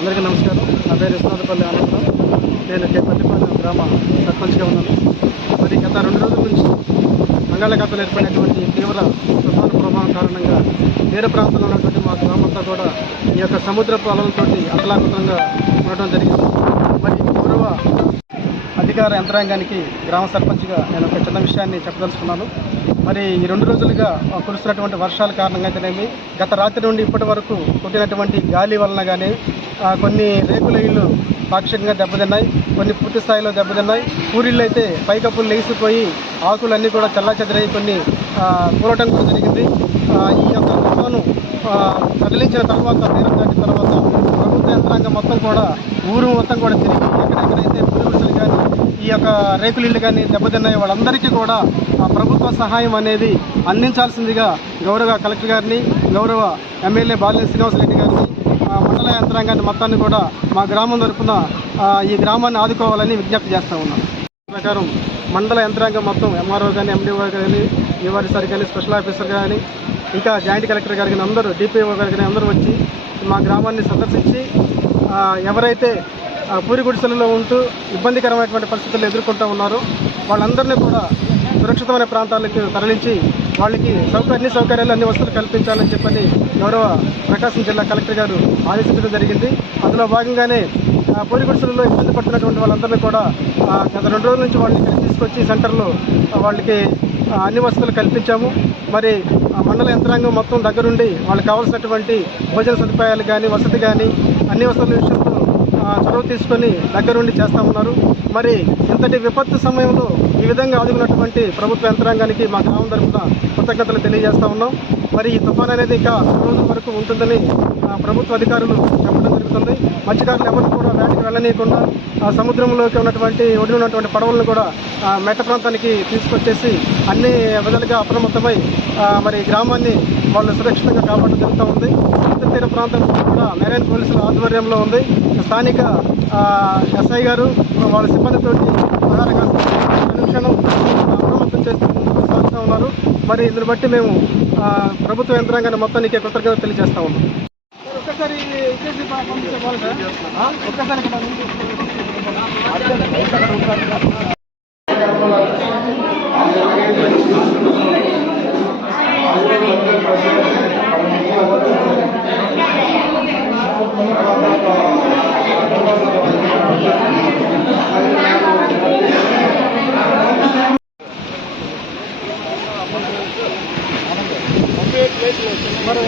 అందరికీ నమస్కారం. నా పేరు విశ్వనాథపల్లి ఆనందరావు. నేను పల్లిపాలెం గ్రామ సర్పంచ్గా ఉన్నాను. మరి గత 2 రోజుల నుంచి బంగాళాఖాతంలో ఏర్పడినటువంటి తీవ్ర తుఫాను ప్రభావం కారణంగా తీర ప్రాంతంలో ఉన్నటువంటి మా గ్రామంతా కూడా ఈ యొక్క సముద్రపు అలలతోటి అతలాకుతలంగా ఉండటం జరిగింది. మరి గౌరవ అధికార యంత్రాంగానికి గ్రామ సర్పంచ్గా నేను ఒక చిన్న విషయాన్ని చెప్పదలుచుకున్నాను. మరి ఈ 2 రోజులుగా కురుస్తున్నటువంటి వర్షాల కారణంగా అయితేనేమి, గత రాత్రి నుండి ఇప్పటి వరకు కొట్టినటువంటి గాలి వలన కానీ కొన్ని రేకుల ఇళ్ళు పాక్షికంగా దెబ్బతిన్నాయి, కొన్ని పూర్తి స్థాయిలో దెబ్బతిన్నాయి. పూరిళ్ళు అయితే పైకప్పులు లేచిపోయి ఆకులన్నీ కూడా చల్లాచెదరై కొన్ని కూలటం కూడా జరిగింది. ఈ యొక్క తుఫాను కదిలించిన తర్వాత, తీరం దాటిన తర్వాత ప్రభుత్వ యంత్రాంగం మొత్తం కూడా ఊరు మొత్తం కూడా తిరిగి ఎక్కడెక్కడైతే పురుగులు కానీ ఈ యొక్క రేకులు ఇళ్ళు కానీ దెబ్బతిన్నాయి వాళ్ళందరికీ కూడా ప్రభుత్వ సహాయం అనేది అందించాల్సిందిగా గౌరవ కలెక్టర్ గారిని, గౌరవ ఎమ్మెల్యే బాలినేని శ్రీనివాసరెడ్డి గారిని, మండల యంత్రాంగాన్ని మొత్తాన్ని కూడా మా గ్రామం తరఫున ఈ గ్రామాన్ని ఆదుకోవాలని విజ్ఞప్తి చేస్తూ ఉన్నాం. ప్రకారం మండల యంత్రాంగం మొత్తం ఎంఆర్ఓ కానీ, ఎండిఓ కానీ, ఈవారిసారి కానీ, స్పెషల్ ఆఫీసర్ కానీ, ఇంకా జాయింట్ కలెక్టర్ గారికి అందరూ, డిపిఓ గారికి కానీ అందరూ వచ్చి మా గ్రామాన్ని సందర్శించి ఎవరైతే పూరి గుడిసెలలో ఉంటూ ఇబ్బందికరమైనటువంటి పరిస్థితులు ఎదుర్కొంటూ ఉన్నారో వాళ్ళందరినీ కూడా సురక్షితమైన ప్రాంతాలకు తరలించి వాళ్ళకి అన్ని సౌకర్యాలు, అన్ని వసతులు కల్పించాలని చెప్పని గౌరవ ప్రకాశం జిల్లా కలెక్టర్ గారు ఆదేశించడం జరిగింది. అందులో భాగంగానే పూరి గుడిసెలలో ఇబ్బంది పడుతున్నటువంటి వాళ్ళందరినీ కూడా గత 2 రోజుల నుంచి వాళ్ళని ఇక్కడ తీసుకొచ్చి సెంటర్లో వాళ్ళకి అన్ని వసతులు కల్పించాము. మరి మండల యంత్రాంగం మొత్తం దగ్గరుండి వాళ్ళకి కావాల్సినటువంటి భోజన సదుపాయాలు కానీ, వసతి కానీ, అన్ని వసతుల విషయంలో చొరవ తీసుకొని దగ్గరుండి చేస్తూ ఉన్నారు. మరి ఇంతటి విపత్తు సమయంలో ఈ విధంగా ఆదుకున్నటువంటి ప్రభుత్వ యంత్రాంగానికి మా గ్రామం తరఫున కృతజ్ఞతలు తెలియజేస్తూ ఉన్నాం. మరి ఈ తుఫాన్ అనేది ఇంకా 2 రోజుల వరకు ఉంటుందని ప్రభుత్వ అధికారులు చెప్పడం జరుగుతుంది. మత్స్యకారులు ఎవరు కూడా వేటకి వెళ్ళనీయకుండా సముద్రంలోకి ఉన్నటువంటి పడవలను కూడా మెట్ట ప్రాంతానికి తీసుకొచ్చేసి అన్ని విధాలుగా అప్రమత్తమై మరి గ్రామాన్ని వాళ్ళు సురక్షితంగా కాపాడడం జరుగుతూ ఉంది. ఉత్తర తీర ప్రాంతం కూడా మెరైన్ పోలీసుల ఆధ్వర్యంలో ఉంది. స్థానిక ఎస్ఐ గారు వాళ్ళ సిబ్బందితో అనుక్షణం అప్రమత్తం చేస్తూ ముందుకు సాగుతూ ఉన్నారు. మరి ఇందుని బట్టి మేము ప్రభుత్వ యంత్రాంగాన్ని మొత్తానికి కృతజ్ఞతలు తెలియజేస్తూ ఉన్నాం. ఒక్కసారి మరి